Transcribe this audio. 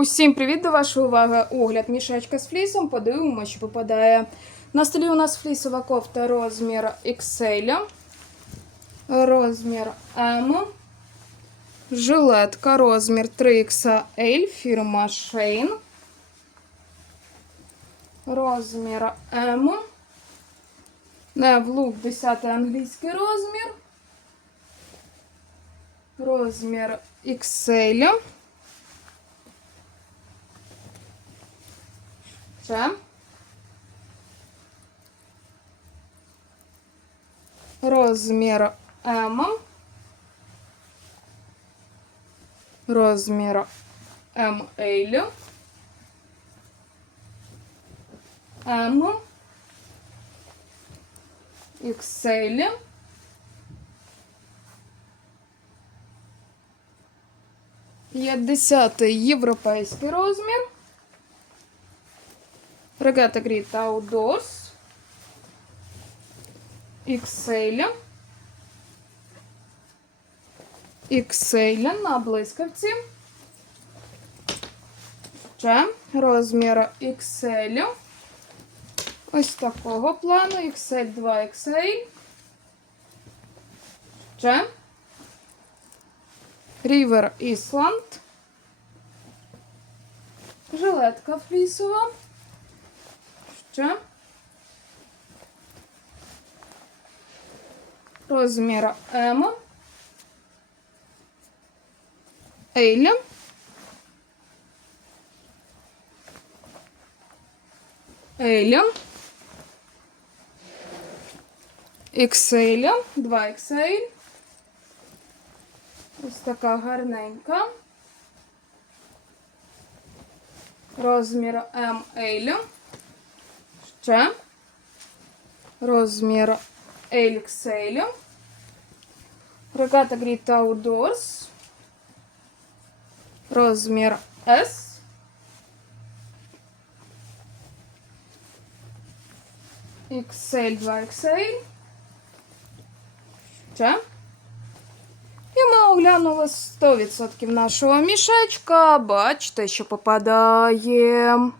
Усім привіт до вашої уваги. Огляд мішечка з флісом. Подивимося, що попадає. На столі у нас флісова кофта розмір XL, розмір M, жилетка розмір 3XL, фірма Shane, розмір M, Невлук 10 англійський розмір, розмір XL. Ще. Розмір М. Розмір МЛ. М. XL. П'ятдесятий європейський розмір. Регата Grid Outdoors. XL. XL на блискавці. Ще розмір XL. Ось такого плану. XL 2 XL. Ще. River Island. Жилетка флісова. Ще. Розмір М. L. L. XL. 2 XL. Ось така гарненька. Розмір ML. Ще. Розмір XL. Регата Grid Outdoors. Розмір S. XL 2 XL. Ще. І ми оглянули 100% нашого мішечка. Бачите, що попадає.